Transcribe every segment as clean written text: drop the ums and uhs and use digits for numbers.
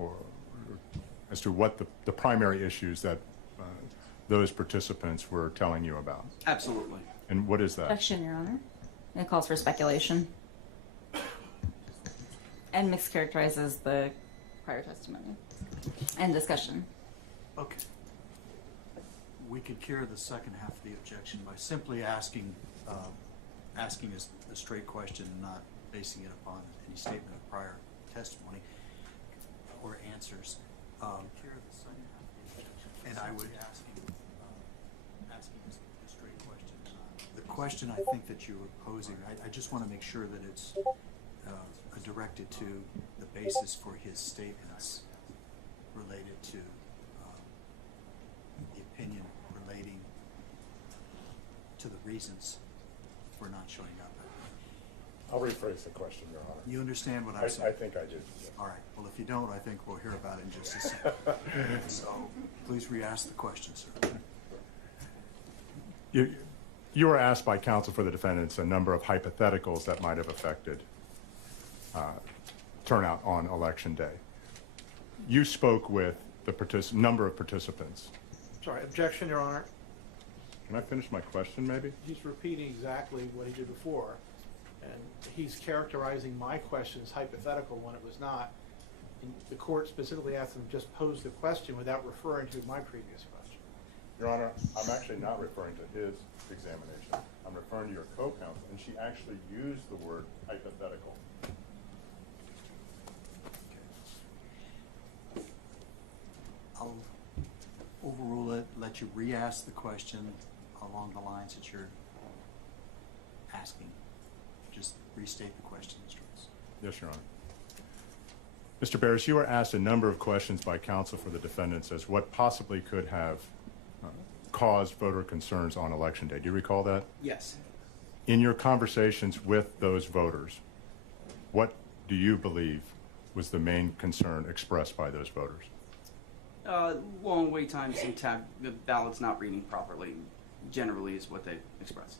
or as to what the primary issues that those participants were telling you about? Absolutely. And what is that? Objection, Your Honor. It calls for speculation and mischaracterizes the prior testimony and discussion. Okay. We could cure the second half of the objection by simply asking a straight question and not basing it upon any statement of prior testimony or answers. Cure the second half of the objection. And I would asking a straight question. The question I think that you were posing, I just want to make sure that it's directed to the basis for his statements related to the opinion relating to the reasons for not showing up. I'll rephrase the question, Your Honor. You understand what I'm saying? I think I do. All right. Well, if you don't, I think we'll hear about it in just a second. So please re-ask the question, sir. You were asked by counsel for the defendants a number of hypotheticals that might have affected turnout on Election Day. You spoke with the number of participants. Sorry, objection, Your Honor. Can I finish my question, maybe? He's repeating exactly what he did before, and he's characterizing my question as hypothetical when it was not. And the court specifically asked him to just pose the question without referring to my previous question. Your Honor, I'm actually not referring to his examination. I'm referring to your co-counsel, and she actually used the word hypothetical. I'll overrule it, let you re-ask the question along the lines that you're asking. Just restate the question, Mr. Ross. Yes, Your Honor. Mr. Barris, you were asked a number of questions by counsel for the defendants as what possibly could have caused voter concerns on Election Day. Do you recall that? Yes. In your conversations with those voters, what do you believe was the main concern expressed by those voters? Long wait times and the ballots not reading properly generally is what they express.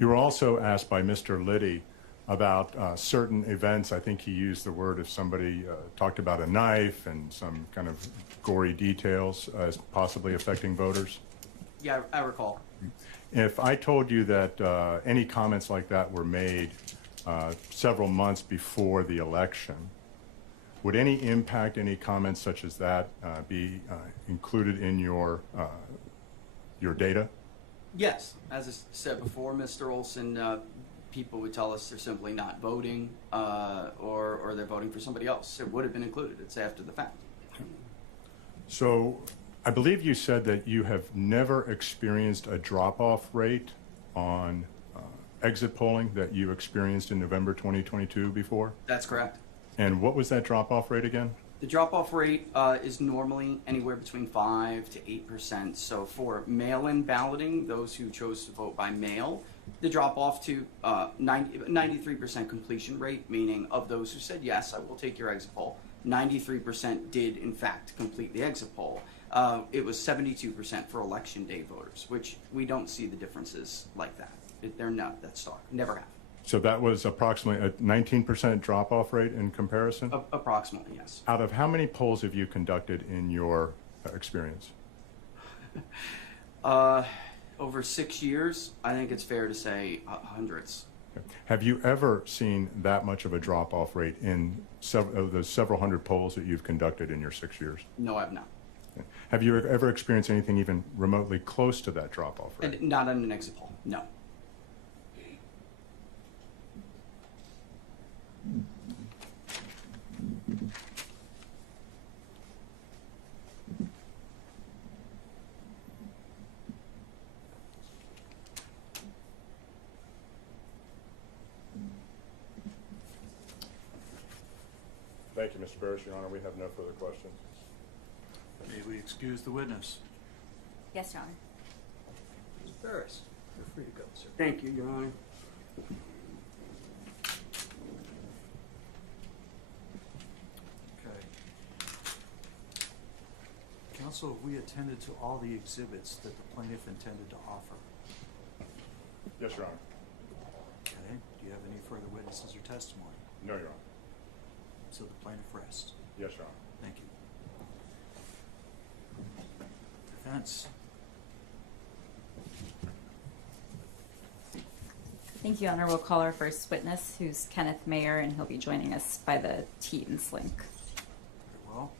You were also asked by Mr. Liddy about certain events. I think he used the word if somebody talked about a knife and some kind of gory details as possibly affecting voters. Yeah, I recall. If I told you that any comments like that were made several months before the election, would any impact, any comments such as that be included in your data? Yes, as I said before, Mr. Olson, people would tell us they're simply not voting or they're voting for somebody else. It would have been included. It's after the fact. So I believe you said that you have never experienced a drop-off rate on exit polling that you experienced in November 2022 before? That's correct. And what was that drop-off rate again? The drop-off rate is normally anywhere between 5 to 8%. So for mail-in balloting, those who chose to vote by mail, the drop-off to 93% completion rate, meaning of those who said, yes, I will take your exit poll, 93% did, in fact, complete the exit poll. It was 72% for Election Day voters, which we don't see the differences like that. They're not that stark. Never have. So that was approximately a 19% drop-off rate in comparison? Approximately, yes. Out of how many polls have you conducted in your experience? Over 6 years, I think it's fair to say hundreds. Okay. Have you ever seen that much of a drop-off rate in the several hundred polls that you've conducted in your 6 years? No, I've not. Okay. Have you ever experienced anything even remotely close to that drop-off rate? And not on an exit poll, no. Thank you, Mr. Barris. Your Honor, we have no further questions. May we excuse the witness? Yes, Your Honor. Mr. Barris, you're free to go, sir. Thank you, Your Honor. Okay. Counsel, we attended to all the exhibits that the plaintiff intended to offer. Yes, Your Honor. Okay. Do you have any further witnesses or testimony? No, Your Honor. So of the plaintiff rests. Yes, Your Honor. Thank you. Defense. Thank you, Honor. We'll call our first witness, who's Kenneth Mayer, and he'll be joining us by the Teetons link. Very well.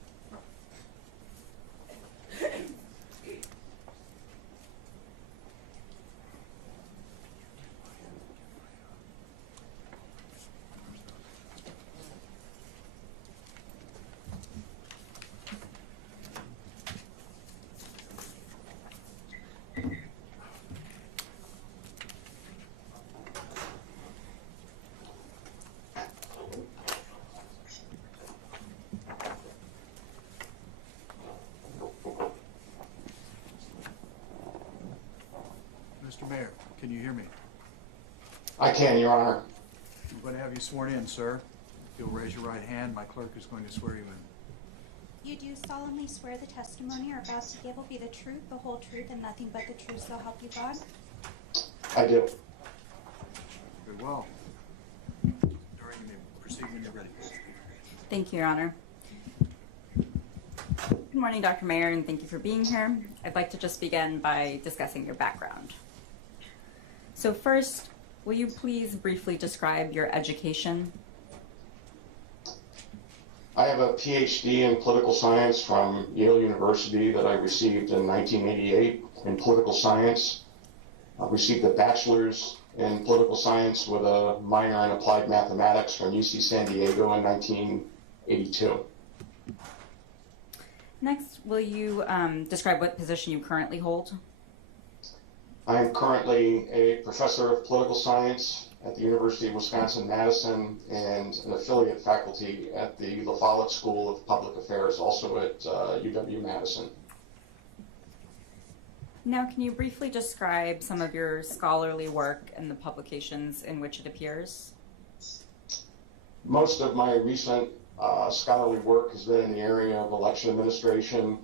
Mr. Mayor, can you hear me? I can, Your Honor. I'm going to have you sworn in, sir. If you'll raise your right hand, my clerk is going to swear you in. You do solemnly swear the testimony you're about to give will be the truth, the whole truth, and nothing but the truth, so help you God? I do. Very well. Dory, you may proceed when you're ready. Thank you, Your Honor. Good morning, Dr. Mayer, and thank you for being here. I'd like to just begin by discussing your background. So first, will you please briefly describe your education? I have a PhD in political science from Yale University that I received in 1988 in political science. I received a bachelor's in political science with a minor in applied mathematics from UC San Diego in 1982. Next, will you describe what position you currently hold? I am currently a professor of political science at the University of Wisconsin-Madison and an affiliate faculty at the La Follette School of Public Affairs, also at UW-Madison. Now, can you briefly describe some of your scholarly work and the publications in which it appears? Most of my recent scholarly work has been in the area of election administration,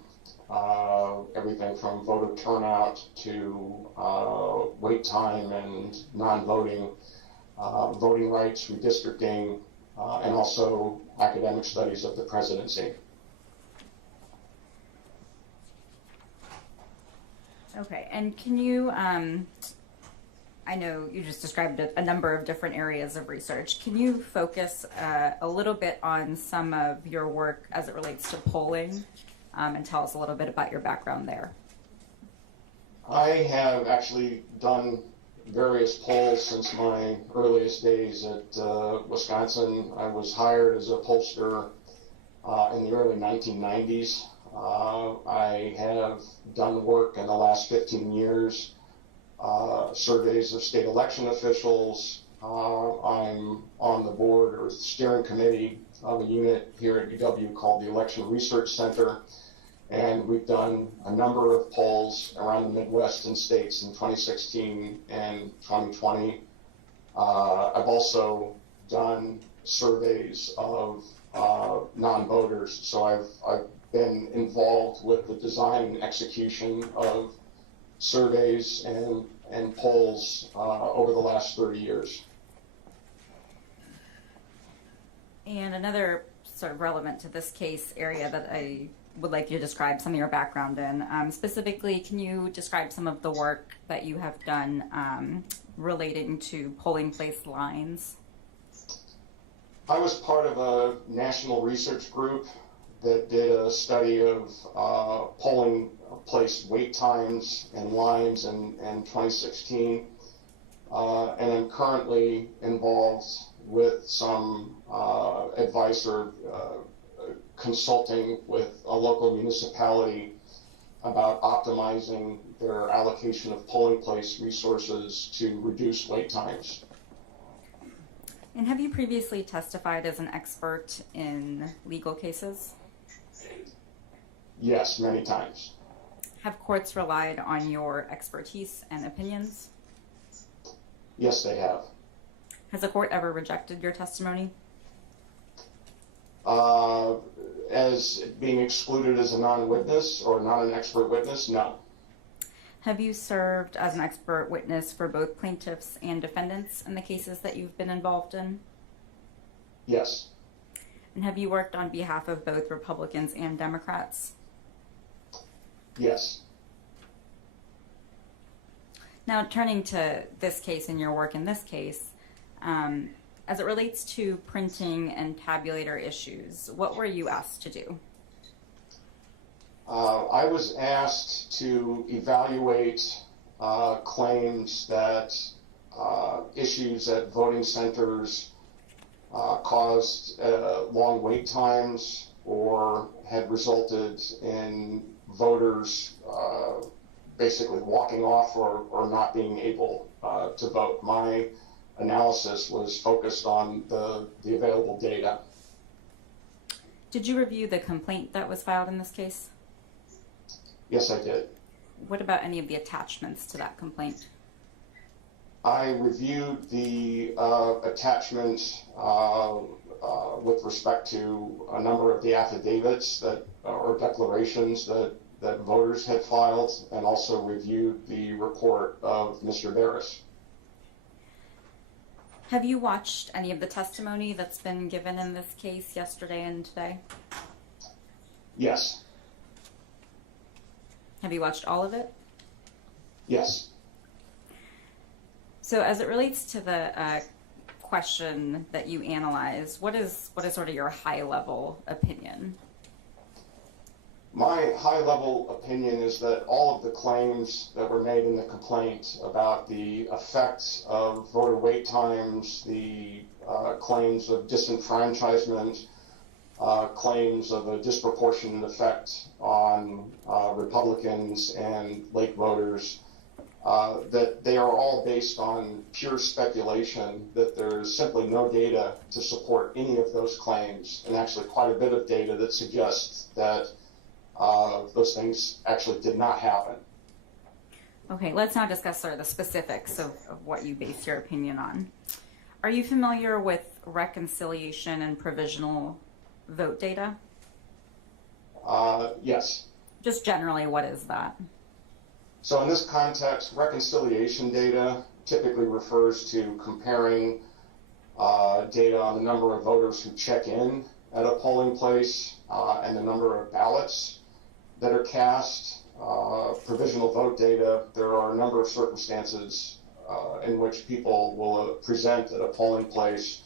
everything from voter turnout to wait time and non-voting, voting rights, redistricting, and also academic studies of the presidency. Okay, and can you, I know you just described a number of different areas of research. Can you focus a little bit on some of your work as it relates to polling and tell us a little bit about your background there? I have actually done various polls since my earliest days at Wisconsin. I was hired as a pollster in the early 1990s. I have done work in the last 15 years, surveys of state election officials. I'm on the board or steering committee of a unit here at UW called the Election Research Center. And we've done a number of polls around the Midwest and states in 2016 and 2020. I've also done surveys of non-voters, so I've been involved with the design and execution of surveys and polls over the last 30 years. And another sort of relevant to this case area that I would like you to describe some of your background in. Specifically, can you describe some of the work that you have done relating to polling place lines? I was part of a national research group that did a study of polling place wait times and lines in 2016. And I'm currently involved with some advice or consulting with a local municipality about optimizing their allocation of polling place resources to reduce wait times. And have you previously testified as an expert in legal cases? Yes, many times. Have courts relied on your expertise and opinions? Yes, they have. Has a court ever rejected your testimony? As being excluded as a non-witness or not an expert witness, no. Have you served as an expert witness for both plaintiffs and defendants in the cases that you've been involved in? Yes. And have you worked on behalf of both Republicans and Democrats? Yes. Now, turning to this case and your work in this case, as it relates to printing and tabulator issues, what were you asked to do? I was asked to evaluate claims that issues at voting centers caused long wait times or had resulted in voters basically walking off or not being able to vote. My analysis was focused on the available data. Did you review the complaint that was filed in this case? Yes, I did. What about any of the attachments to that complaint? I reviewed the attachment with respect to a number of the affidavits that or declarations that voters had filed, and also reviewed the report of Mr. Barris. Have you watched any of the testimony that's been given in this case yesterday and today? Yes. Have you watched all of it? Yes. So as it relates to the question that you analyze, what is sort of your high-level opinion? My high-level opinion is that all of the claims that were made in the complaint about the effects of voter wait times, the claims of disenfranchisement, claims of a disproportionate effect on Republicans and Lake voters, that they are all based on pure speculation, that there's simply no data to support any of those claims, and actually quite a bit of data that suggests that those things actually did not happen. Okay, let's now discuss sort of the specifics of what you base your opinion on. Are you familiar with reconciliation and provisional vote data? Yes. Just generally, what is that? So in this context, reconciliation data typically refers to comparing data on the number of voters who check in at a polling place and the number of ballots that are cast. Provisional vote data, there are a number of circumstances in which people will present at a polling place,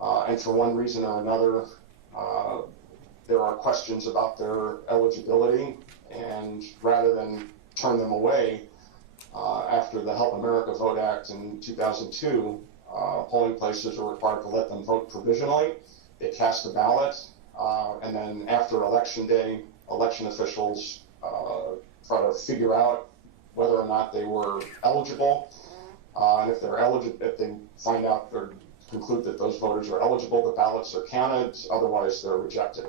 and for one reason or another, there are questions about their eligibility, and rather than turn them away after the Help America Vote Act in 2002, polling places are required to let them vote provisionally. They cast a ballot, and then after Election Day, election officials try to figure out whether or not they were eligible. And if they're eligible, if they find out or conclude that those voters are eligible, the ballots are counted. Otherwise, they're rejected.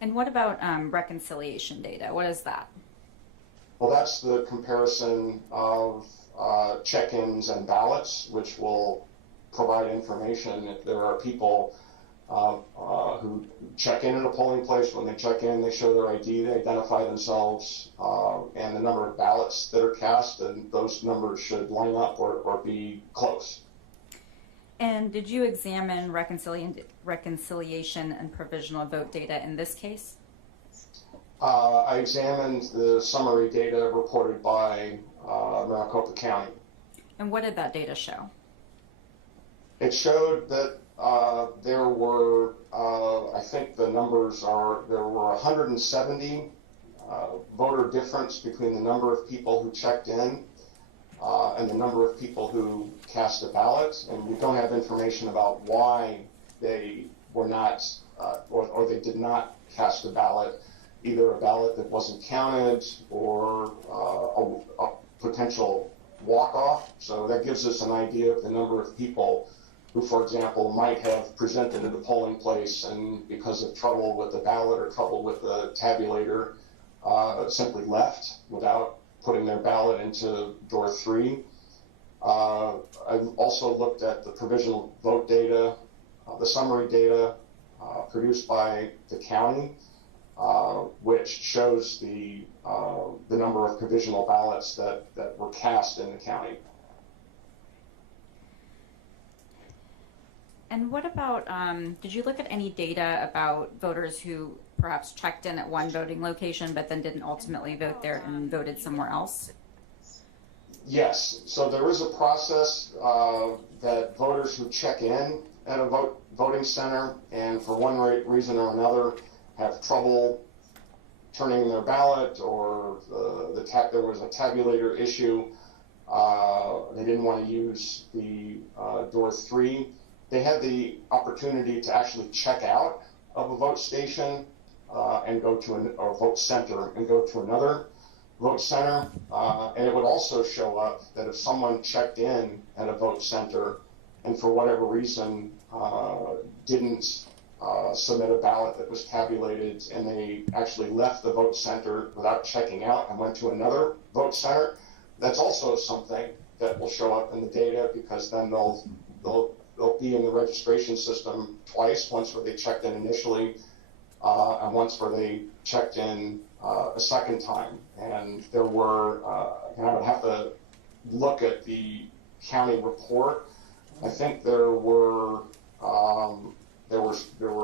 And what about reconciliation data? What is that? Well, that's the comparison of check-ins and ballots, which will provide information if there are people who check in at a polling place. When they check in, they show their ID, they identify themselves, and the number of ballots that are cast, and those numbers should line up or be close. And did you examine reconciliation and provisional vote data in this case? I examined the summary data reported by Maricopa County. And what did that data show? It showed that there were, I think the numbers are, there were 170 voter difference between the number of people who checked in and the number of people who cast a ballot. And we don't have information about why they were not, or they did not cast a ballot, either a ballot that wasn't counted or a potential walk-off. So that gives us an idea of the number of people who, for example, might have presented at a polling place and because of trouble with the ballot or trouble with the tabulator, simply left without putting their ballot into door 3. I've also looked at the provisional vote data, the summary data produced by the county, which shows the number of provisional ballots that were cast in the county. And what about, did you look at any data about voters who perhaps checked in at one voting location but then didn't ultimately vote there and voted somewhere else? Yes, so there is a process that voters who check in at a voting center and for one reason or another have trouble turning their ballot, or there was a tabulator issue, they didn't want to use the door 3. They had the opportunity to actually check out of a vote station and go to or vote center and go to another vote center, and it would also show up that if someone checked in at a vote center and for whatever reason didn't submit a ballot that was tabulated and they actually left the vote center without checking out and went to another vote center, that's also something that will show up in the data, because then they'll be in the registration system twice, once where they checked in initially and once where they checked in a second time. And there were, and I would have to look at the county report. I think there were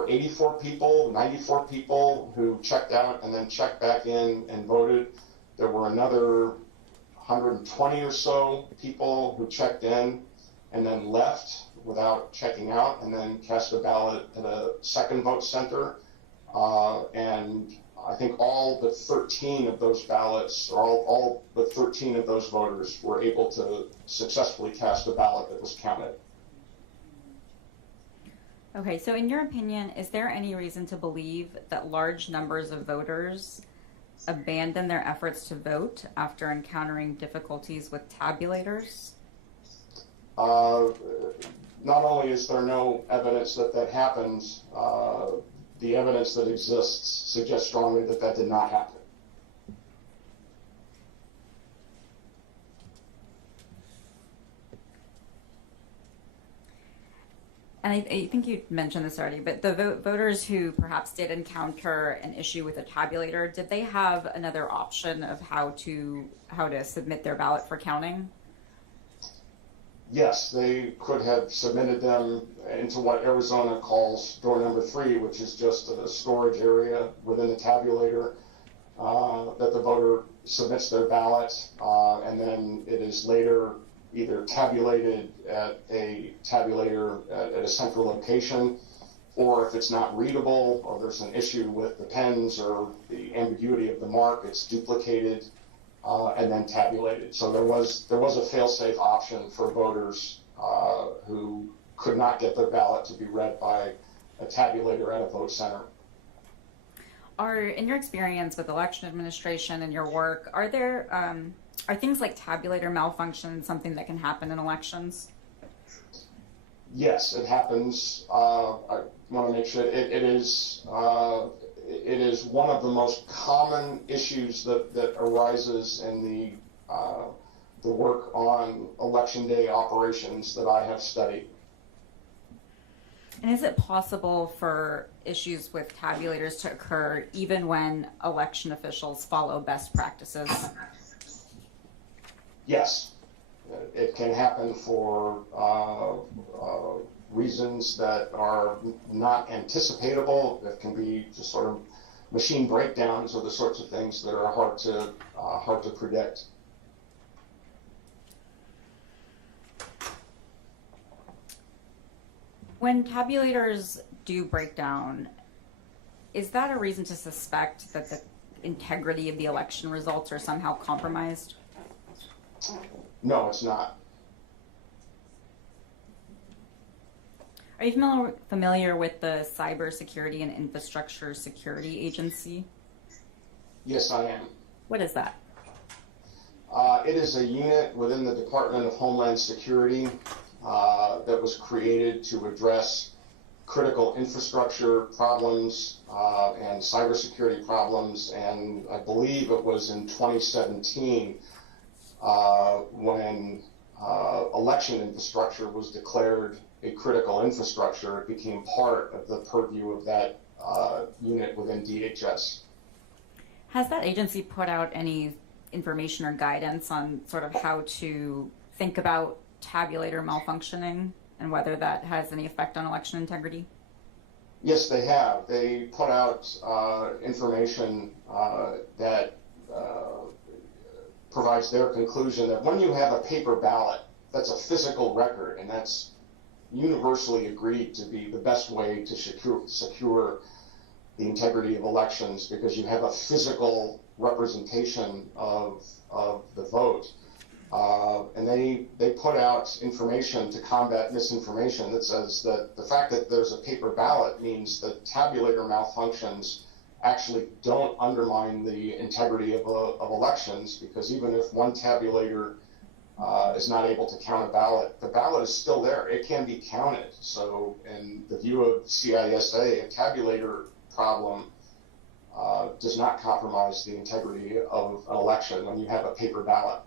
84 people, 94 people who checked out and then checked back in and voted. There were another 120 or so people who checked in and then left without checking out and then cast a ballot at a second vote center. And I think all but 13 of those ballots, or all but 13 of those voters, were able to successfully cast a ballot that was counted. Okay, so in your opinion, is there any reason to believe that large numbers of voters abandon their efforts to vote after encountering difficulties with tabulators? Not only is there no evidence that that happened, the evidence that exists suggests strongly that that did not happen. And I think you mentioned this already, but the voters who perhaps did encounter an issue with a tabulator, did they have another option of how to submit their ballot for counting? Yes, they could have submitted them into what Arizona calls door number 3, which is just a storage area within the tabulator that the voter submits their ballot, and then it is later either tabulated at a tabulator at a central location, or if it's not readable or there's an issue with the pens or the ambiguity of the mark, it's duplicated and then tabulated. So there was a fail-safe option for voters who could not get their ballot to be read by a tabulator at a vote center. In your experience with election administration and your work, are things like tabulator malfunction something that can happen in elections? Yes, it happens. I want to make sure it is one of the most common issues that arises in the work on election day operations that I have studied. And is it possible for issues with tabulators to occur even when election officials follow best practices? Yes, it can happen for reasons that are not anticipatable. It can be just sort of machine breakdowns or the sorts of things that are hard to predict. When tabulators do break down, is that a reason to suspect that the integrity of the election results are somehow compromised? No, it's not. Are you familiar with the Cybersecurity and Infrastructure Security Agency? Yes, I am. What is that? It is a unit within the Department of Homeland Security that was created to address critical infrastructure problems and cybersecurity problems, and I believe it was in 2017 when election infrastructure was declared a critical infrastructure. It became part of the purview of that unit within DHS. Has that agency put out any information or guidance on sort of how to think about tabulator malfunctioning? and whether that has any effect on election integrity? Yes, they have. They put out information that provides their conclusion that when you have a paper ballot, that's a physical record, and that's universally agreed to be the best way to secure the integrity of elections, because you have a physical representation of the vote. And they put out information to combat misinformation that says that the fact that there's a paper ballot means that tabulator malfunctions actually don't undermine the integrity of elections, because even if one tabulator is not able to count a ballot, the ballot is still there. It can be counted. So in the view of CISA, a tabulator problem does not compromise the integrity of an election when you have a paper ballot.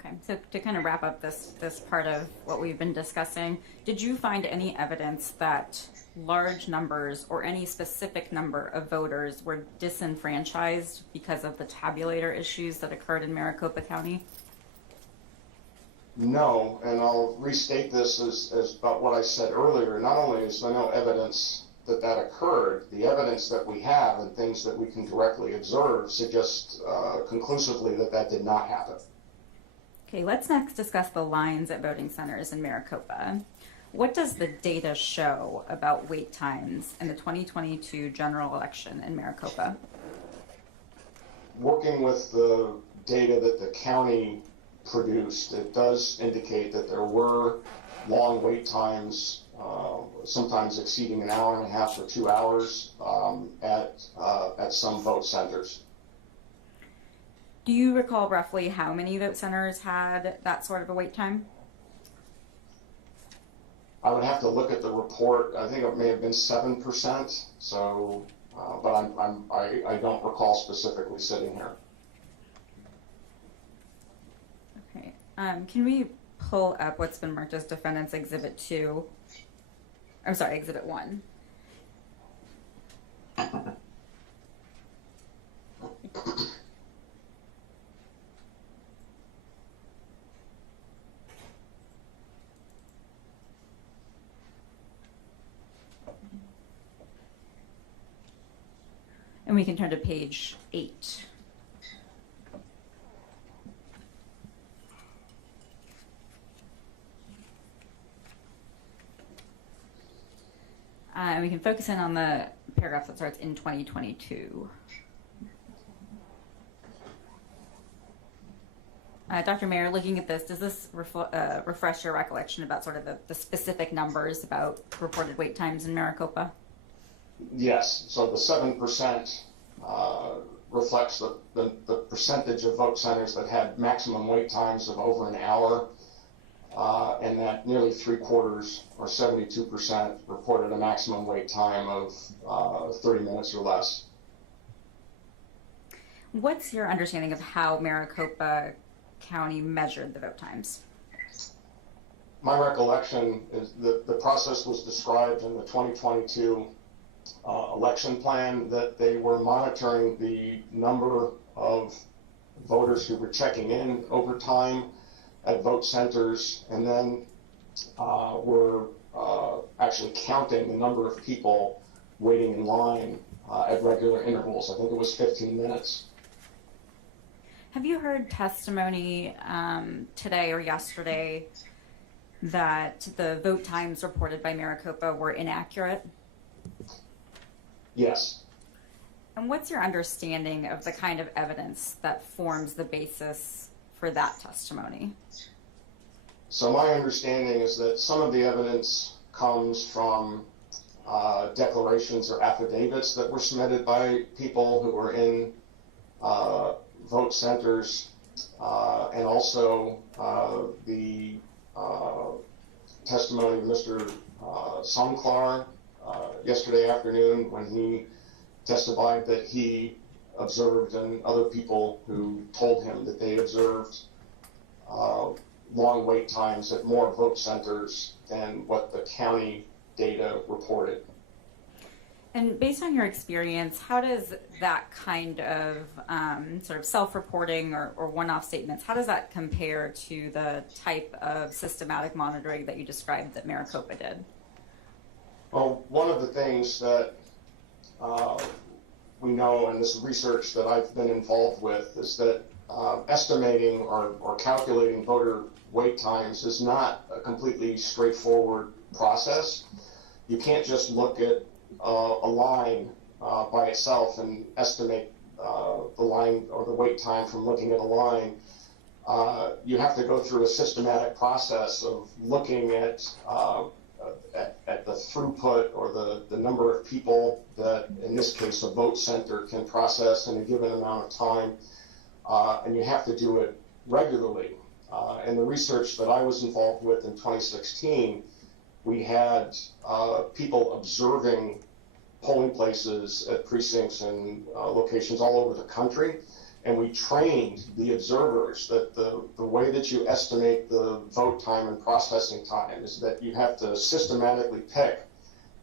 Okay, so to kind of wrap up this part of what we've been discussing, did you find any evidence that large numbers or any specific number of voters were disenfranchised because of the tabulator issues that occurred in Maricopa County? No, and I'll restate this as about what I said earlier. Not only is there no evidence that occurred, the evidence that we have and things that we can directly observe suggest conclusively that did not happen. Okay, let's next discuss the lines at voting centers in Maricopa. What does the data show about wait times in the 2022 general election in Maricopa? Working with the data that the county produced, it does indicate that there were long wait times, sometimes exceeding an hour and a half or 2 hours at some vote centers. Do you recall roughly how many vote centers had that sort of a wait time? I would have to look at the report. I think it may have been 7%. So, but I don't recall specifically sitting here. Okay. Can we pull up what's been marked as Defendant's Exhibit 2? I'm sorry, Exhibit 1. And we can turn to page 8. And we can focus in on the paragraph that starts in 2022. Dr. Mayer, looking at this, does this refresh your recollection about sort of the specific numbers about reported wait times in Maricopa? Yes, so the 7% reflects the percentage of vote centers that had maximum wait times of over an hour, and that nearly 3/4 or 72% reported a maximum wait time of 30 minutes or less. What's your understanding of how Maricopa County measured the vote times? My recollection is that the process was described in the 2022 election plan, that they were monitoring the number of voters who were checking in over time at vote centers, and then were actually counting the number of people waiting in line at regular intervals. I think it was 15 minutes. Have you heard testimony today or yesterday that the vote times reported by Maricopa were inaccurate? Yes. And what's your understanding of the kind of evidence that forms the basis for that testimony? So my understanding is that some of the evidence comes from declarations or affidavits that were submitted by people who were in vote centers, and also the testimony of Mr. Songklar yesterday afternoon, when he testified that he observed, and other people who told him that they observed long wait times at more vote centers than what the county data reported. And based on your experience, how does that kind of sort of self-reporting or one-off statements, how does that compare to the type of systematic monitoring that you described that Maricopa did? Well, one of the things that we know, and this research that I've been involved with, is that estimating or calculating voter wait times is not a completely straightforward process. You can't just look at a line by itself and estimate the line or the wait time from looking at a line. You have to go through a systematic process of looking at the throughput or the number of people that, in this case, a vote center can process in a given amount of time, and you have to do it regularly. In the research that I was involved with in 2016, we had people observing polling places at precincts and locations all over the country, and we trained the observers that the way that you estimate the vote time and processing time is that you have to systematically pick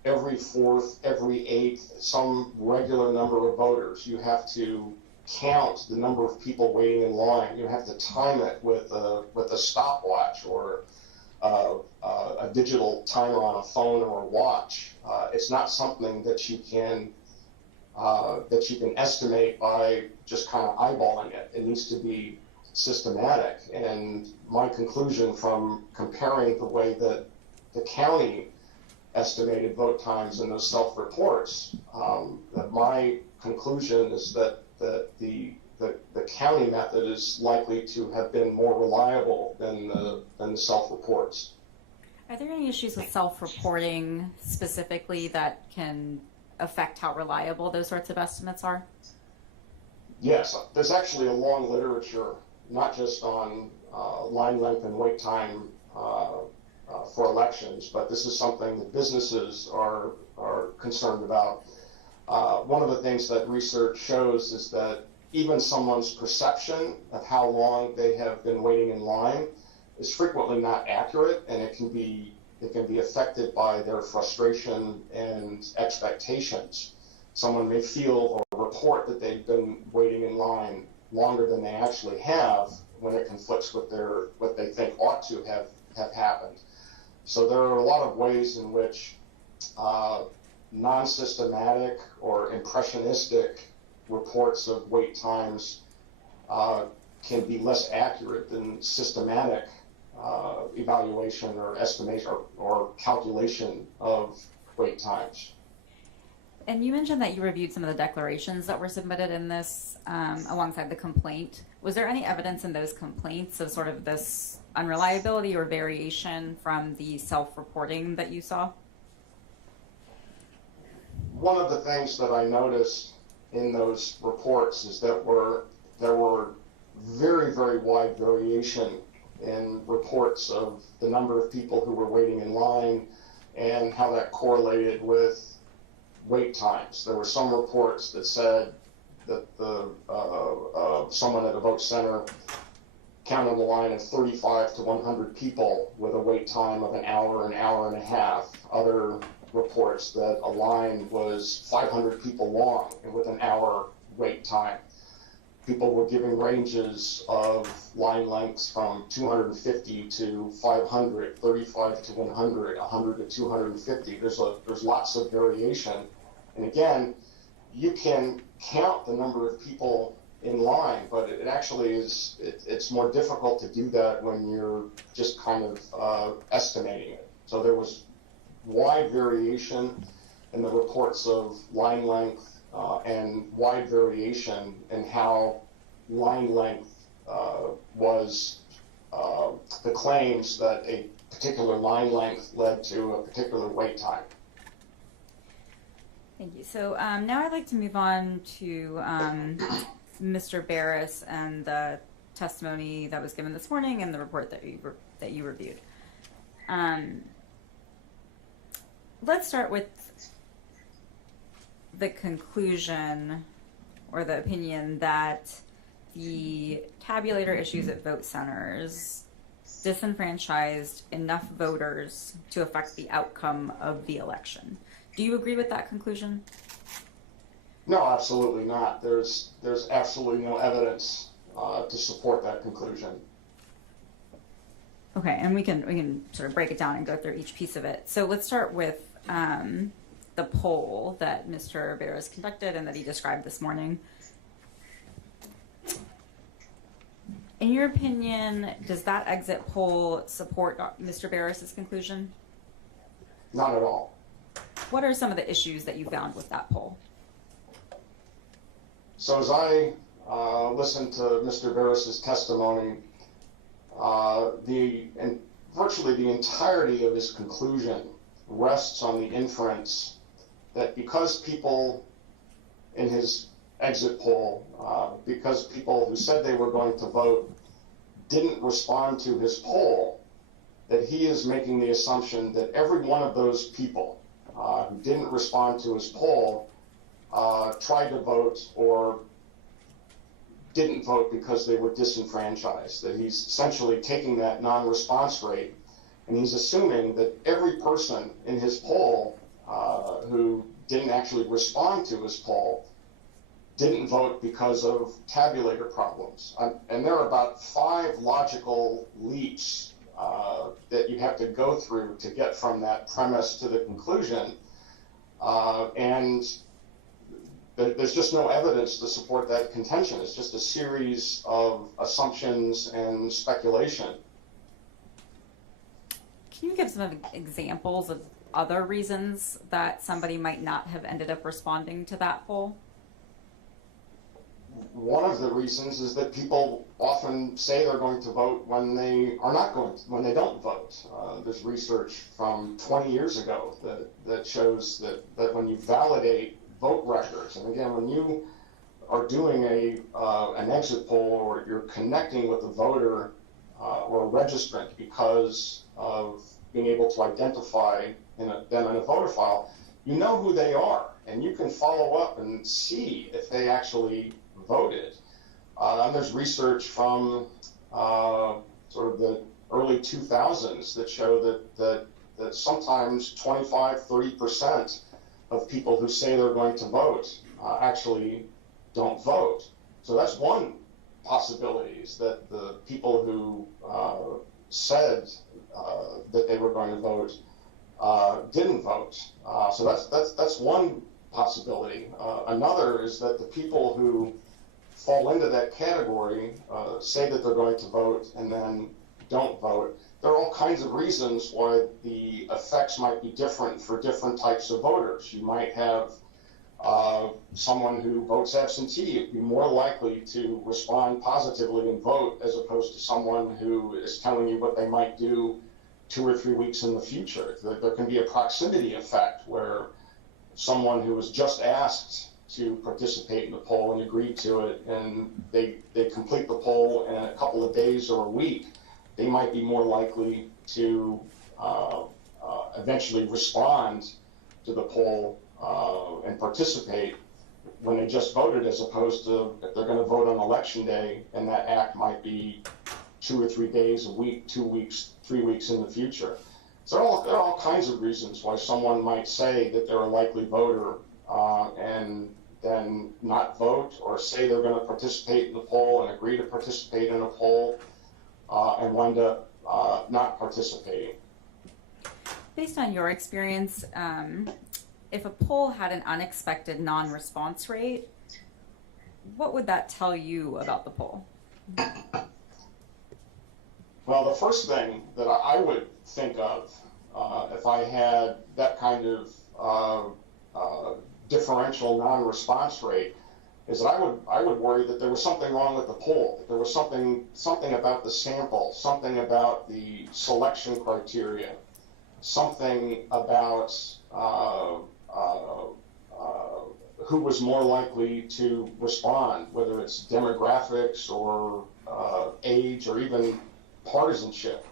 every fourth, every eighth, some regular number of voters. You have to count the number of people waiting in line. You have to time it with a stopwatch or a digital timer on a phone or a watch. It's not something that you can estimate by just kind of eyeballing it. It needs to be systematic. And my conclusion from comparing the way that the county estimated vote times in those self-reports, that my conclusion is that the county method is likely to have been more reliable than the self-reports. Are there any issues with self-reporting specifically that can affect how reliable those sorts of estimates are? Yes, there's actually a long literature, not just on line length and wait time for elections, but this is something that businesses are concerned about. One of the things that research shows is that even someone's perception of how long they have been waiting in line is frequently not accurate, and it can be affected by their frustration and expectations. Someone may feel or report that they've been waiting in line longer than they actually have when it conflicts with what they think ought to have happened. So there are a lot of ways in which non-systematic or impressionistic reports of wait times can be less accurate than systematic evaluation or estimation or calculation of wait times. And you mentioned that you reviewed some of the declarations that were submitted in this alongside the complaint. Was there any evidence in those complaints of sort of this unreliability or variation from the self-reporting that you saw? One of the things that I noticed in those reports is that there were very, very wide variation in reports of the number of people who were waiting in line and how that correlated with wait times. There were some reports that said that someone at a vote center counted a line of 35 to 100 people with a wait time of an hour and a half. Other reports that a line was 500 people long and with an hour wait time. People were giving ranges of line lengths from 250 to 500, 35 to 100, 100 to 250. There's lots of variation. And again, you can count the number of people in line, but it actually is, it's more difficult to do that when you're just kind of estimating it. So there was wide variation in the reports of line length and wide variation in how line length was the claims that a particular line length led to a particular wait time. Thank you. So now I'd like to move on to Mr. Barris and the testimony that was given this morning and the report that you reviewed. Let's start with the conclusion or the opinion that the tabulator issues at vote centers disenfranchised enough voters to affect the outcome of the election. Do you agree with that conclusion? No, absolutely not. There's absolutely no evidence to support that conclusion. Okay, and we can sort of break it down and go through each piece of it. So let's start with the poll that Mr. Barris conducted and that he described this morning. In your opinion, does that exit poll support Mr. Barris's conclusion? Not at all. What are some of the issues that you found with that poll? So as I listened to Mr. Barris's testimony, virtually the entirety of his conclusion rests on the inference that because people in his exit poll, because people who said they were going to vote didn't respond to his poll, that he is making the assumption that every one of those people who didn't respond to his poll tried to vote or didn't vote because they were disenfranchised, that he's essentially taking that non-response rate and he's assuming that every person in his poll who didn't actually respond to his poll didn't vote because of tabulator problems. And there are about 5 logical leaps that you have to go through to get from that premise to the conclusion. And there's just no evidence to support that contention. It's just a series of assumptions and speculation. Can you give some examples of other reasons that somebody might not have ended up responding to that poll? One of the reasons is that people often say they're going to vote when they are not going to, when they don't vote. There's research from 20 years ago that shows that when you validate vote records, and again, when you are doing an exit poll or you're connecting with a voter or a registrant because of being able to identify them in a voter file, you know who they are, and you can follow up and see if they actually voted. There's research from sort of the early 2000s that show that sometimes 25-30% of people who say they're going to vote actually don't vote. So that's one possibility, is that the people who said that they were going to vote didn't vote. So that's one possibility. Another is that the people who fall into that category say that they're going to vote and then don't vote. There are all kinds of reasons why the effects might be different for different types of voters. You might have someone who votes absentee be more likely to respond positively and vote as opposed to someone who is telling you what they might do 2 or 3 weeks in the future. There can be a proximity effect where someone who was just asked to participate in the poll and agreed to it, and they complete the poll in a couple of days or a week, they might be more likely to eventually respond to the poll and participate when they just voted, as opposed to if they're going to vote on election day and that act might be 2 or 3 days, a week, 2 weeks, 3 weeks in the future. So there are all kinds of reasons why someone might say that they're a likely voter and then not vote, or say they're going to participate in the poll and agree to participate in a poll and wind up not participating. Based on your experience, if a poll had an unexpected non-response rate, what would that tell you about the poll? Well, the first thing that I would think of if I had that kind of differential non-response rate is that I would worry that there was something wrong with the poll, that there was something about the sample, something about the selection criteria, something about who was more likely to respond, whether it's demographics or age or even partisanship.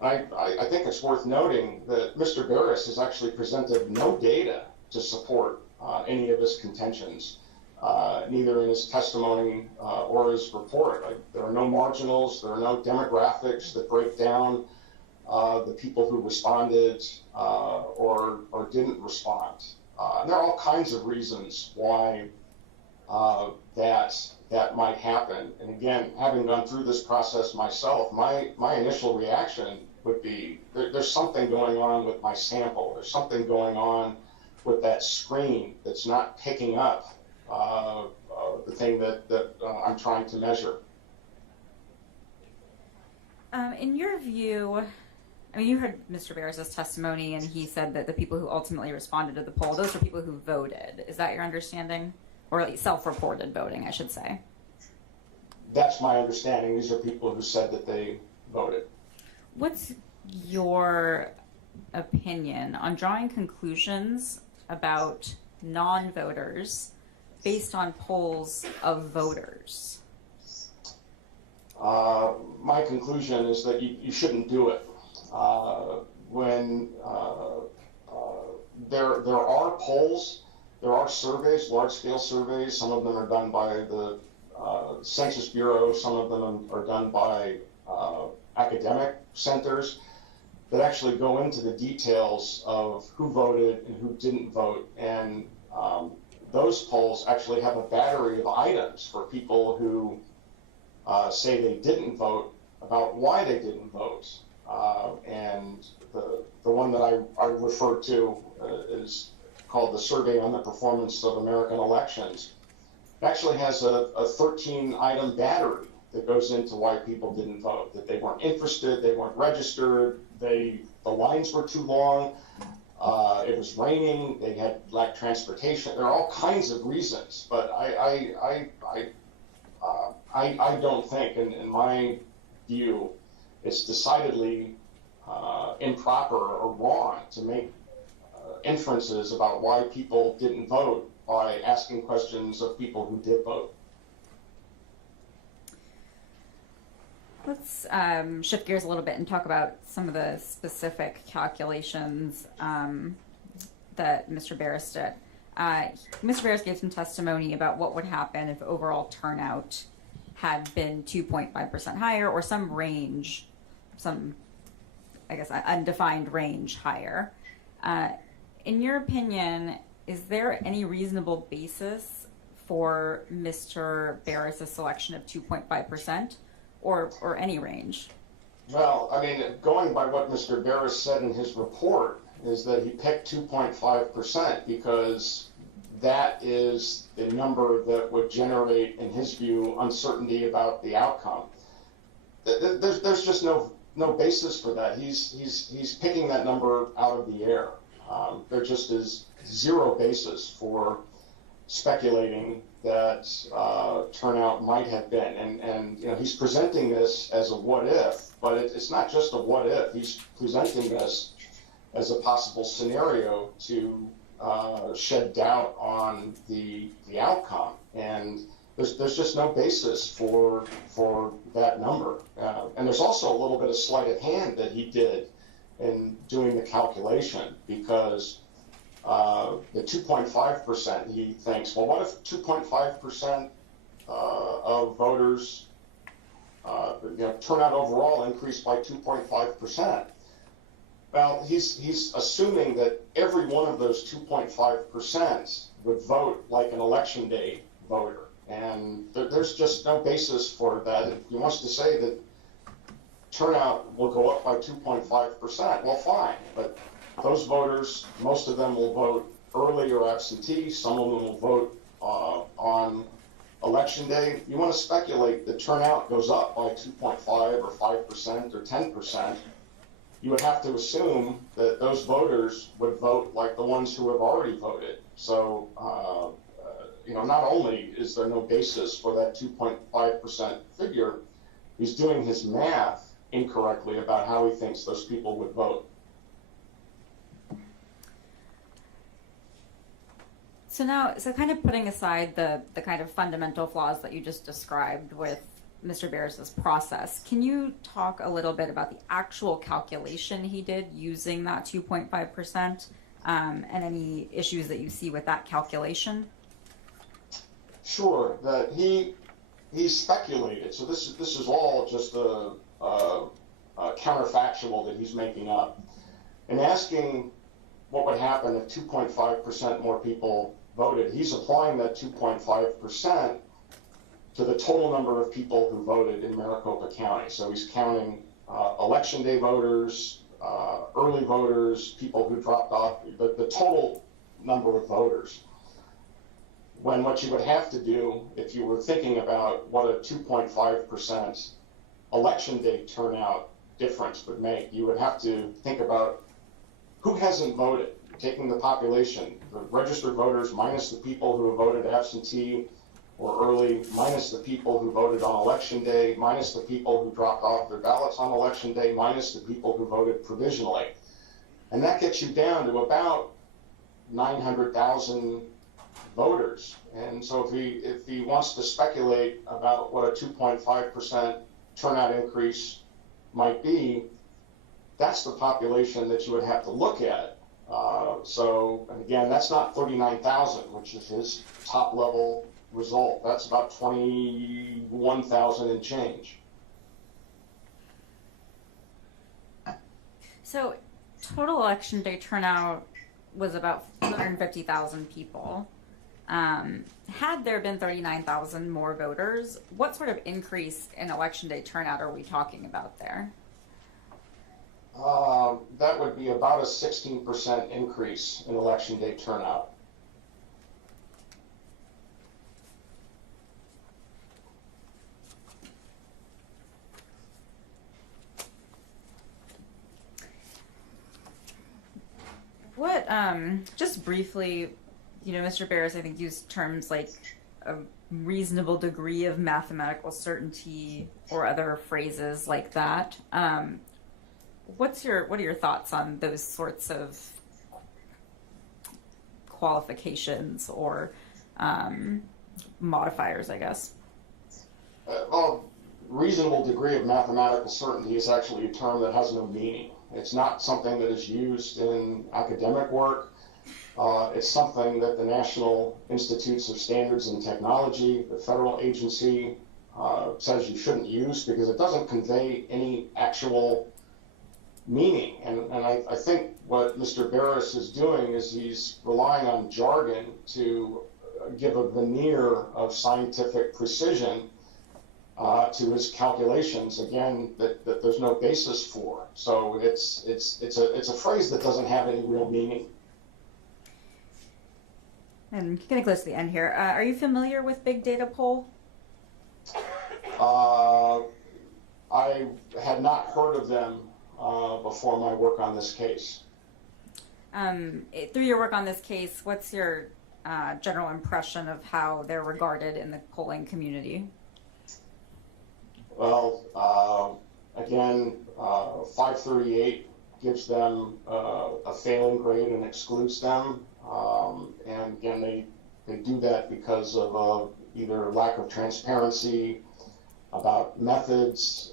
I think it's worth noting that Mr. Barris has actually presented no data to support any of his contentions, neither in his testimony or his report. There are no marginals, there are no demographics that break down the people who responded or didn't respond. there are all kinds of reasons why that might happen. And again, having gone through this process myself, my initial reaction would be there's something going on with my sample. There's something going on with that screen that's not picking up the thing that I'm trying to measure. In your view, I mean, you heard Mr. Barris' testimony, and he said that the people who ultimately responded to the poll, those are people who voted. Is that your understanding? Or at least self-reported voting, I should say. That's my understanding. These are people who said that they voted. What's your opinion on drawing conclusions about non-voters based on polls of voters? My conclusion is that you shouldn't do it. When there are polls, there are surveys, large-scale surveys. Some of them are done by the Census Bureau. Some of them are done by academic centers that actually go into the details of who voted and who didn't vote. And those polls actually have a battery of items for people who say they didn't vote, about why they didn't vote. And the one that I refer to is called the Survey on the Performance of American Elections. It actually has a 13-item battery that goes into why people didn't vote, that they weren't interested, they weren't registered, the lines were too long, it was raining, they had lacked transportation. There are all kinds of reasons, but I don't think, in my view, it's decidedly improper or wrong to make inferences about why people didn't vote by asking questions of people who did vote. Let's shift gears a little bit and talk about some of the specific calculations that Mr. Barris did. Mr. Barris gave some testimony about what would happen if overall turnout had been 2.5% higher, or some range, some, I guess, undefined range higher. In your opinion, is there any reasonable basis for Mr. Barris' selection of 2.5%, or any range? Well, I mean, going by what Mr. Barris said in his report, is that he picked 2.5% because that is the number that would generate, in his view, uncertainty about the outcome. There's just no basis for that. He's picking that number out of the air. There just is zero basis for speculating that turnout might have been. And you know, he's presenting this as a what if, but it's not just a what if. He's presenting this as a possible scenario to shed doubt on the outcome. And there's just no basis for that number. And there's also a little bit of sleight of hand that he did in doing the calculation, because the 2.5%, he thinks, well, what if 2.5% of voters, turnout overall increased by 2.5%? Well, he's assuming that every one of those 2.5% would vote like an election day voter. And there's just no basis for that. If he wants to say that turnout will go up by 2.5%, well, fine. But those voters, most of them will vote early or absentee. Some of them will vote on election day. You want to speculate that turnout goes up by 2.5 or 5% or 10%. You would have to assume that those voters would vote like the ones who have already voted. So, not only is there no basis for that 2.5% figure, he's doing his math incorrectly about how he thinks those people would vote. So kind of putting aside the kind of fundamental flaws that you just described with Mr. Barris's process, can you talk a little bit about the actual calculation he did using that 2.5%, and any issues that you see with that calculation? Sure. That he speculated. So this is all just a counterfactual that he's making up, and asking what would happen if 2.5% more people voted. He's applying that 2.5% to the total number of people who voted in Maricopa County. So he's counting election day voters, early voters, people who dropped off, the total number of voters. When what you would have to do, if you were thinking about what a 2.5% election day turnout difference would make, you would have to think about who hasn't voted, taking the population, the registered voters minus the people who voted absentee or early, minus the people who voted on election day, minus the people who dropped off their ballots on election day, minus the people who voted provisionally. And that gets you down to about 900,000 voters. And so if he wants to speculate about what a 2.5% turnout increase might be, that's the population that you would have to look at. And again, that's not 39,000, which is his top level result. That's about 21,000 and change. So total election day turnout was about 250,000 people. Had there been 39,000 more voters, what sort of increase in election day turnout are we talking about there? That would be about a 16% increase in election day turnout. What, just briefly, Mr. Barris, I think, used terms like a reasonable degree of mathematical certainty or other phrases like that. What are your thoughts on those sorts of qualifications or modifiers, I guess? Well, reasonable degree of mathematical certainty is actually a term that has no meaning. It's not something that is used in academic work. It's something that the National Institutes of Standards and Technology, the federal agency, says you shouldn't use because it doesn't convey any actual meaning. And I think what Mr. Barris is doing is he's relying on jargon to give a veneer of scientific precision to his calculations, again, that there's no basis for. So it's a phrase that doesn't have any real meaning. And getting close to the end here, are you familiar with Big Data Poll? I had not heard of them before my work on this case. Through your work on this case, what's your general impression of how they're regarded in the polling community? Well, again, 538 gives them a failing grade and excludes them. And again, they do that because of either lack of transparency about methods,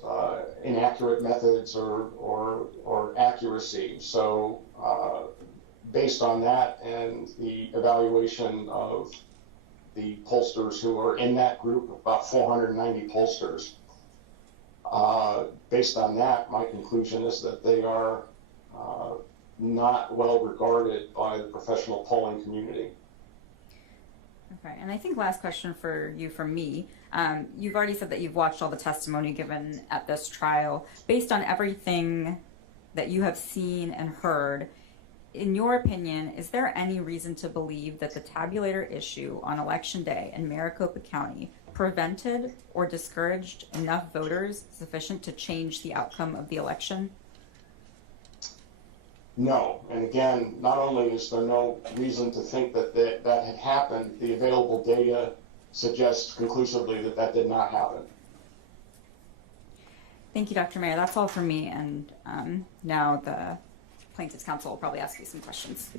inaccurate methods, or accuracy. So based on that and the evaluation of the pollsters who are in that group, about 490 pollsters, based on that, my conclusion is that they are not well regarded by the professional polling community. Okay, and I think last question for you from me. You've already said that you've watched all the testimony given at this trial. Based on everything that you have seen and heard, in your opinion, is there any reason to believe that the tabulator issue on Election Day in Maricopa County prevented or discouraged enough voters sufficient to change the outcome of the election? No, and again, not only is there no reason to think that had happened, the available data suggests conclusively that that did not happen. Thank you, Dr. Mayer. That's all for me, and now the Plaintiff's Counsel will probably ask you some questions.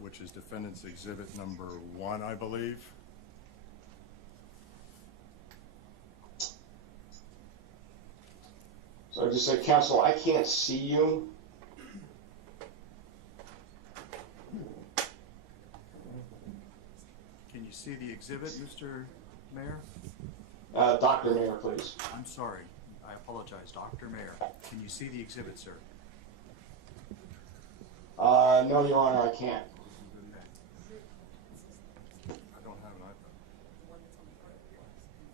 Which is Defendant's Exhibit number 1, I believe. So I just said, counsel, I can't see you. Can you see the exhibit, Mr. Mayor? Dr. Mayor, please. I'm sorry. I apologize, Dr. Mayor. Can you see the exhibit, sir? No, Your Honor, I can't. I don't have an iPad.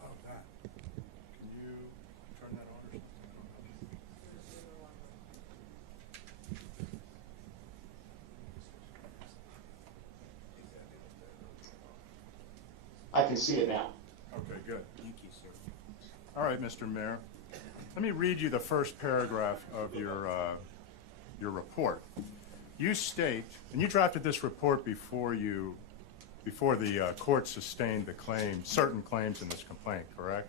Oh, that. Can you turn that on or something? I can see it now. Okay, good. Thank you, sir. All right, Mr. Mayor. Let me read you the first paragraph of your report. You state, and you drafted this report before the court sustained the certain claims in this complaint, correct?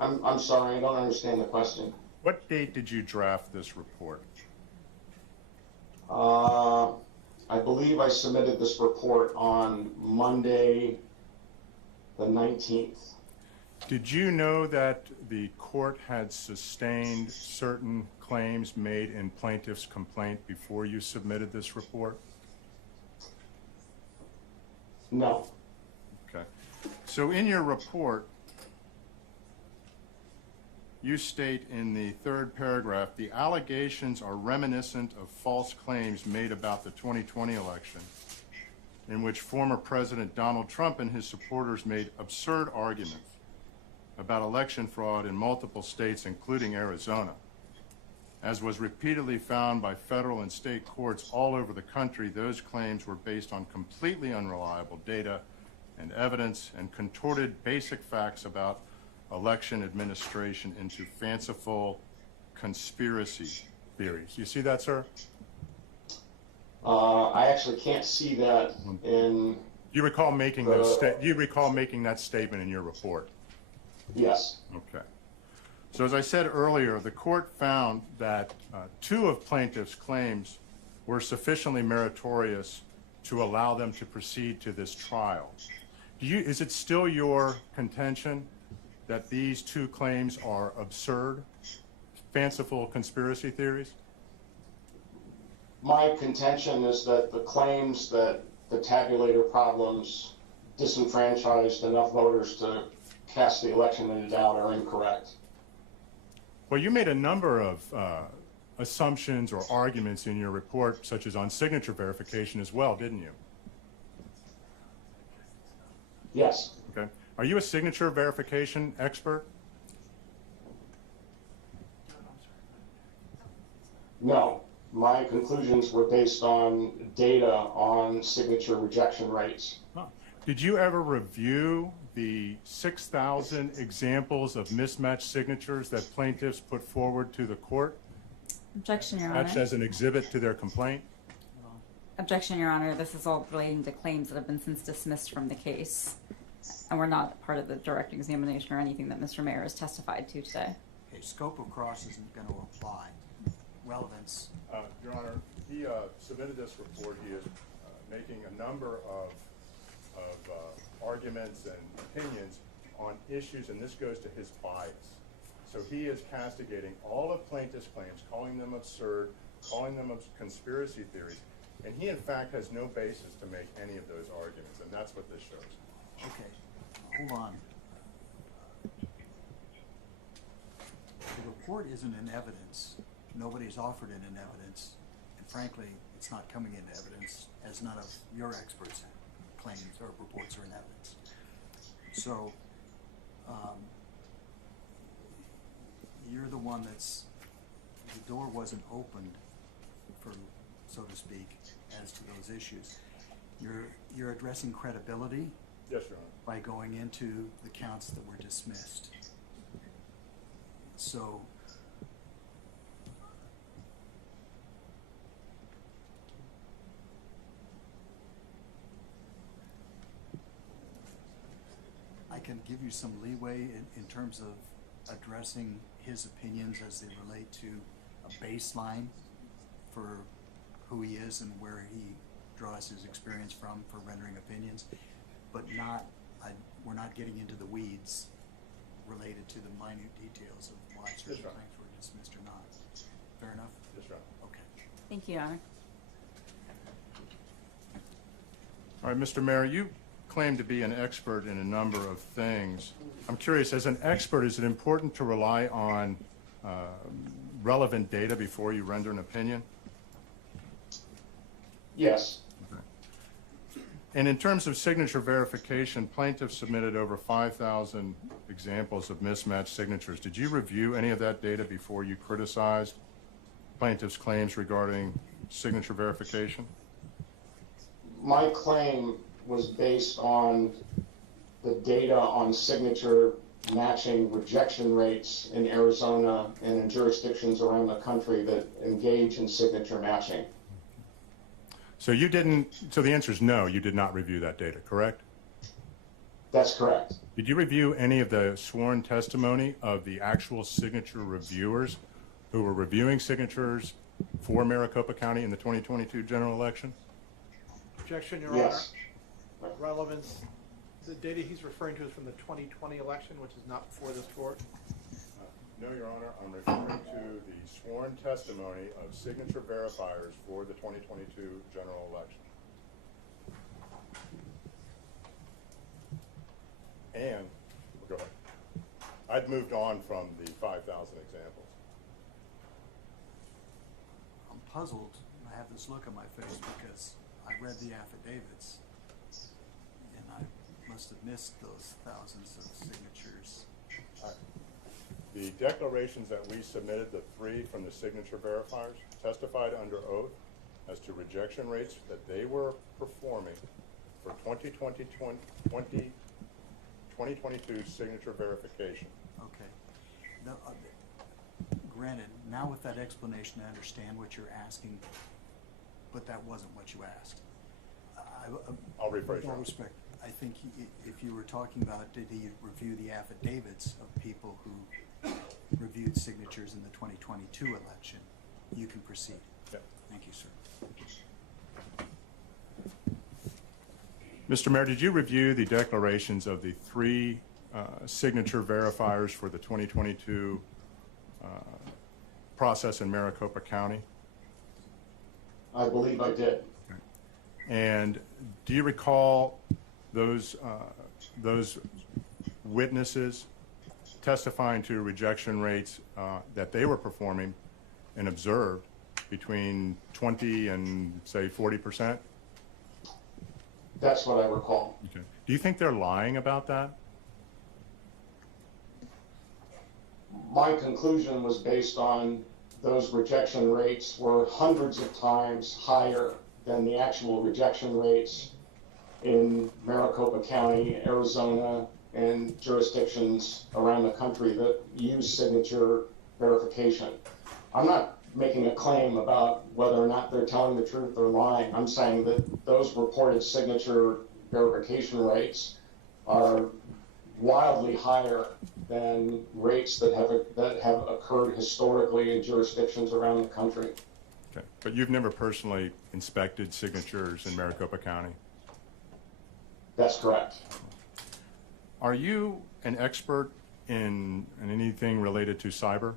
I'm sorry, I don't understand the question. What date did you draft this report? I believe I submitted this report on Monday, the 19th. Did you know that the court had sustained certain claims made in plaintiff's complaint before you submitted this report? No. Okay. So in your report, you state in the third paragraph, the allegations are reminiscent of false claims made about the 2020 election, in which former President Donald Trump and his supporters made absurd arguments about election fraud in multiple states, including Arizona. As was repeatedly found by federal and state courts all over the country, those claims were based on completely unreliable data and evidence and contorted basic facts about election administration into fanciful conspiracy theories. You see that, sir? I actually can't see that in. You recall making that statement in your report? Yes. Okay. So as I said earlier, the court found that two of plaintiff's claims were sufficiently meritorious to allow them to proceed to this trial. Is it still your contention that these two claims are absurd, fanciful conspiracy theories? My contention is that the claims that the tabulator problems disenfranchised enough voters to cast the election into doubt are incorrect. Well, you made a number of assumptions or arguments in your report, such as on signature verification as well, didn't you? Yes. Okay. Are you a signature verification expert? No. My conclusions were based on data on signature rejection rates. Huh. Did you ever review the 6,000 examples of mismatched signatures that plaintiffs put forward to the court? Objection, Your That's Honor. as an exhibit to their complaint? Objection, Your Honor. This is all relating to claims that have been since dismissed from the case. And we're not part of the direct examination or anything that Mr. Mayor has testified to today. Okay, scope of cross isn't going to apply. Relevance. Your Honor, he submitted this report. He is making a number of arguments and opinions on issues, and this goes to his bias. So he is castigating all of plaintiff's claims, calling them absurd, calling them conspiracy theories, and he in fact has no basis to make any of those arguments, and that's what this shows. Okay, hold on. The report isn't in evidence. Nobody's offered it in evidence, and frankly, it's not coming into evidence, as none of your experts' claims or reports are in evidence. So, you're the one the door wasn't opened for, so to speak, as to those issues. You're addressing credibility. Yes, Your Honor. By going into the counts that were dismissed. So, I can give you some leeway in terms of addressing his opinions as they relate to a baseline for who he is and where he draws his experience from for rendering opinions, but we're not getting into the weeds related to the minute details of why certain Yes, Your Honor. claims were dismissed or not. Fair enough? Yes, Your Honor. Okay. Thank you, Your Honor. All right, Mr. Mayor, you claim to be an expert in a number of things. I'm curious, as an expert, is it important to rely on relevant data before you render an opinion? Yes. And in terms of signature verification, plaintiffs submitted over 5,000 examples of mismatched signatures. Did you review any of that data before you criticized plaintiffs' claims regarding signature verification? My claim was based on the data on signature matching rejection rates in Arizona and in jurisdictions around the country that engage in signature matching. So you didn't, so the answer is no, you did not review that data, correct? That's correct. Did you review any of the sworn testimony of the actual signature reviewers who were reviewing signatures for Maricopa County in the 2022 general election? Objection, Your Yes. Honor. Relevance, the data he's referring to is from the 2020 election, which is not before this court. No, Your Honor, I'm referring to the sworn testimony of signature verifiers for the 2022 general election. And, go ahead. I'd moved on from the 5,000 examples. I'm puzzled. I have this look on my face because I read the affidavits and I must have missed those thousands of signatures. The declarations that we submitted, the 3 from the signature verifiers, testified under oath as to rejection rates that they were performing for 2022 signature verification. Okay. Now, granted, now with that explanation, I understand what you're asking, but that wasn't what you asked. I'll rephrase, With Your all Honor. respect, I think if you were talking about did he review the affidavits of people who reviewed signatures in the 2022 election, you can proceed. Yeah. Thank you, sir. Mr. Mayor, did you review the declarations of the 3 signature verifiers for the 2022 process in Maricopa County? I believe I did. And do you recall those witnesses testifying to rejection rates that they were performing and observed between 20 and, say, 40%? That's what I recall. Okay. Do you think they're lying about that? My conclusion was based on those rejection rates were hundreds of times higher than the actual rejection rates in Maricopa County, Arizona, and jurisdictions around the country that use signature verification. I'm not making a claim about whether or not they're telling the truth or lying. I'm saying that those reported signature verification rates are wildly higher than rates that have occurred historically in jurisdictions around the country. Okay. But you've never personally inspected signatures in Maricopa County? That's correct. Are you an expert in anything related to cyber?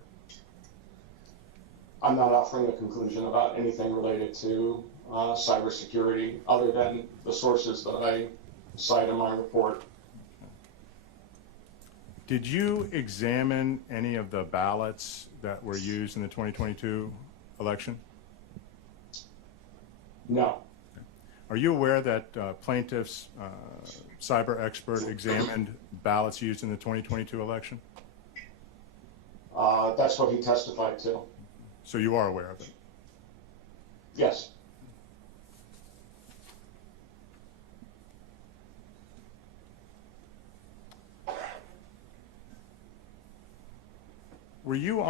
I'm not offering a conclusion about anything related to cybersecurity other than the sources that I cite in my report. Did you examine any of the ballots that were used in the 2022 election? No. Are you aware that plaintiff's cyber expert examined ballots used in the 2022 election? That's what he testified to. So you are aware of it? Yes. Were you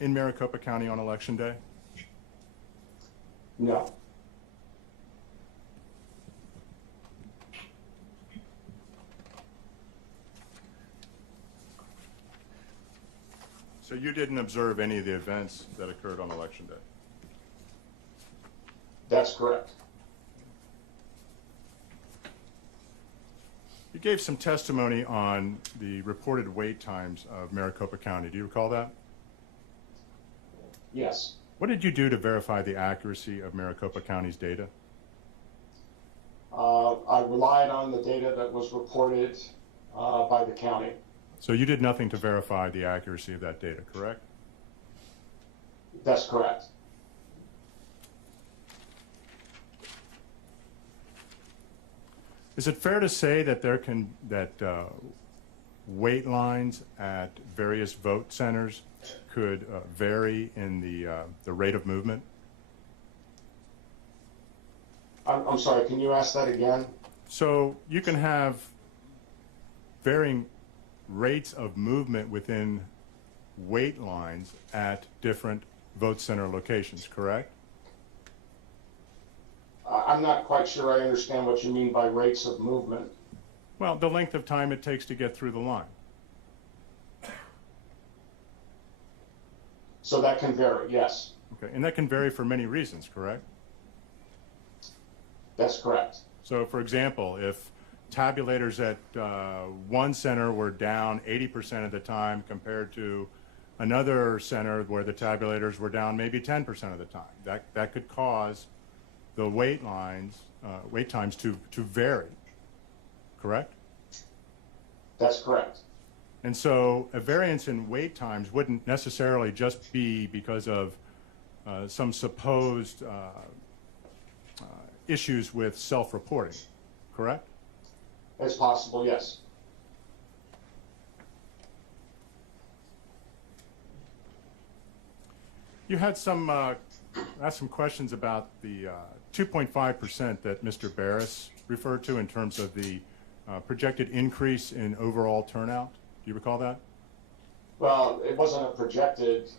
in Maricopa County on election day? No. So you didn't observe any of the events that occurred on election day? That's correct. You gave some testimony on the reported wait times of Maricopa County. Do you recall that? Yes. What did you do to verify the accuracy of Maricopa County's data? I relied on the data that was reported by the county. So you did nothing to verify the accuracy of that data, correct? That's correct. Is it fair to say that wait lines at various vote centers could vary in the rate of movement? I'm sorry, can you ask that again? So you can have varying rates of movement within wait lines at different vote center locations, correct? I'm not quite sure I understand what you mean by rates of movement. Well, the length of time it takes to get through the line. So that can vary, yes. Okay, and that can vary for many reasons, correct? That's correct. So, for example, if tabulators at one center were down 80% of the time compared to another center where the tabulators were down maybe 10% of the time, that could cause the wait times to vary, correct? That's correct. And so a variance in wait times wouldn't necessarily just be because of some supposed issues with self-reporting, correct? It's possible, yes. You had asked some questions about the 2.5% that Mr. Barris referred to in terms of the projected increase in overall turnout. Do you recall that? Well, it wasn't a projected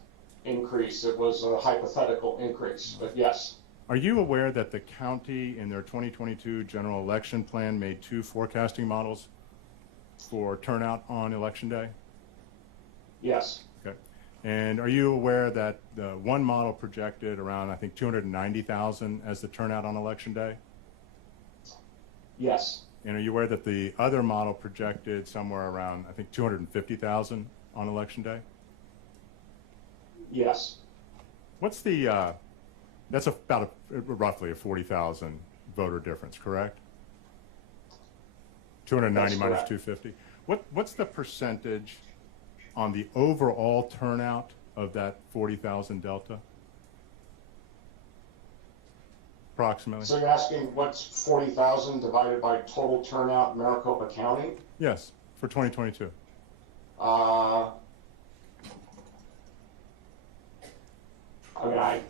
increase, it was a hypothetical increase, but yes. Are you aware that the county in their 2022 general election plan made 2 forecasting models for turnout on election day? Yes. Okay. And are you aware that the one model projected around, I think, 290,000 as the turnout on election day? Yes. And are you aware that the other model projected somewhere around, I think, 250,000 on election day? Yes. What's the, that's about roughly a 40,000 voter difference, correct? 290 That's minus correct. 250. What's the percentage on the overall turnout of that 40,000 delta? Approximately. So you're asking what's 40,000 divided by total turnout in Maricopa County? Yes, for 2022. I mean, I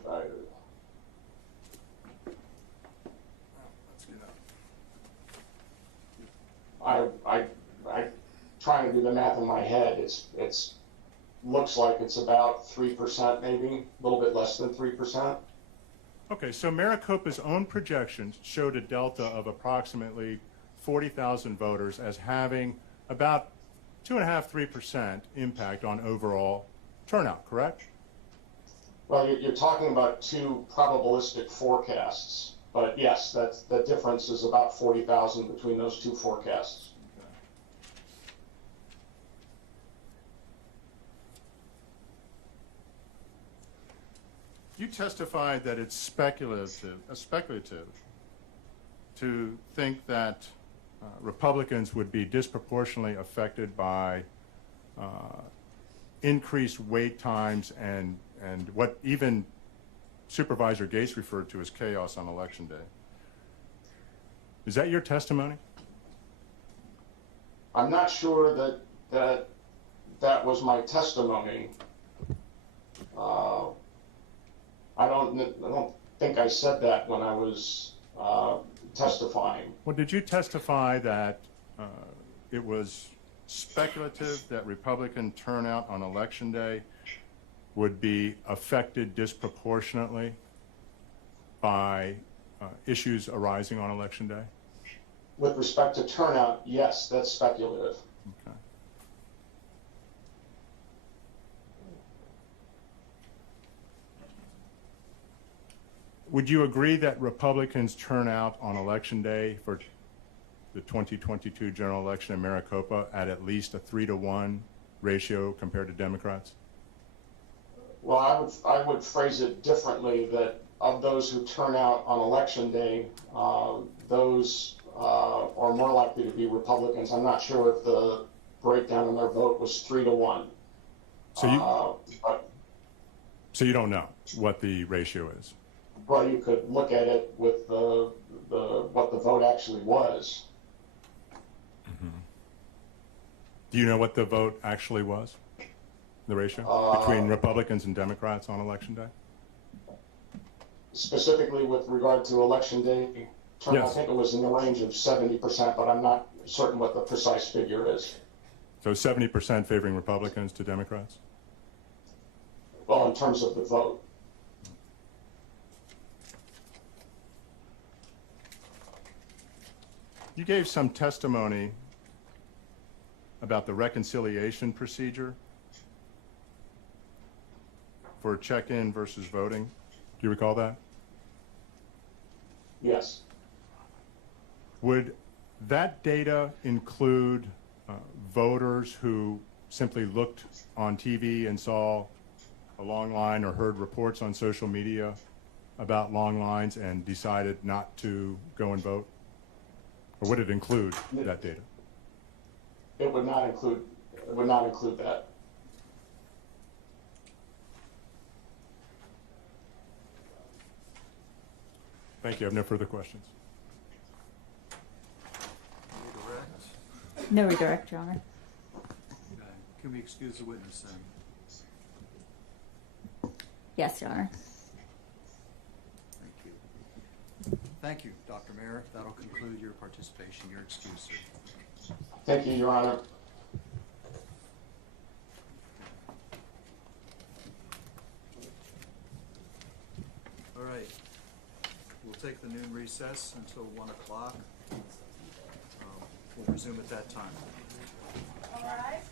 trying to do the math in my head. It's looks like it's about 3%, maybe a little bit less than 3%. Okay, so Maricopa's own projections showed a delta of approximately 40,000 voters as having about 2.5–3% impact on overall turnout, correct? Well, you're talking about 2 probabilistic forecasts, but yes, the difference is about 40,000 between those 2 forecasts. You testified that it's speculative to think that Republicans would be disproportionately affected by increased wait times and what even Supervisor Gates referred to as chaos on Election Day. Is that your testimony? I'm not sure that was my testimony. I don't think I said that when I was testifying. Well, did you testify that it was speculative that Republican turnout on Election Day would be affected disproportionately by issues arising on Election Day? With respect to turnout, yes, that's speculative. Okay. Would you agree that Republicans' turnout on Election Day for the 2022 general election in Maricopa at least a 3-to-1 ratio compared to Democrats? Well, I would phrase it differently, that of those who turn out on election day, those are more likely to be Republicans. I'm not sure if the breakdown in their vote was 3-to-1. So you don't know what the ratio is? Well, you could look at it with what the vote actually was. Mm-hmm. Do you know what the vote actually was? The ratio between Republicans and Democrats on election day? Specifically with regard to election day turnout, Yes. I think it was in the range of 70%, but I'm not certain what the precise figure is. So 70% favoring Republicans to Democrats? Well, in terms of the vote. You gave some testimony about the reconciliation procedure for check-in versus voting. Do you recall that? Yes. Would that data include voters who simply looked on TV and saw a long line or heard reports on social media about long lines and decided not to go and vote? Or would it include that data? It would not include. It would not include that. Thank you. I have no further questions. Redirect. No redirect, Your Honor. Okay. Can we excuse the witness then? Yes, Your Honor. Thank you. Thank you, Dr. Mayer. That'll conclude your participation. Your excuse, sir. Thank you, Your Honor. All right. We'll take the noon recess until 1 o'clock. We'll resume at that time. All right.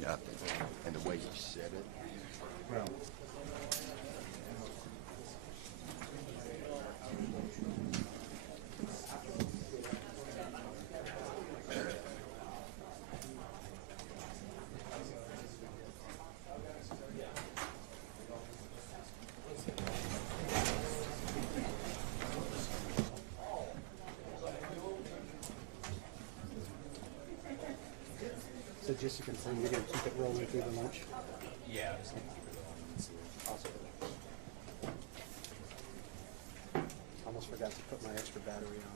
Nothing. And the way you said it. Well, So just to confirm, you're going to keep it rolling through the lunch? Yeah. Awesome. Almost forgot to put my extra battery on.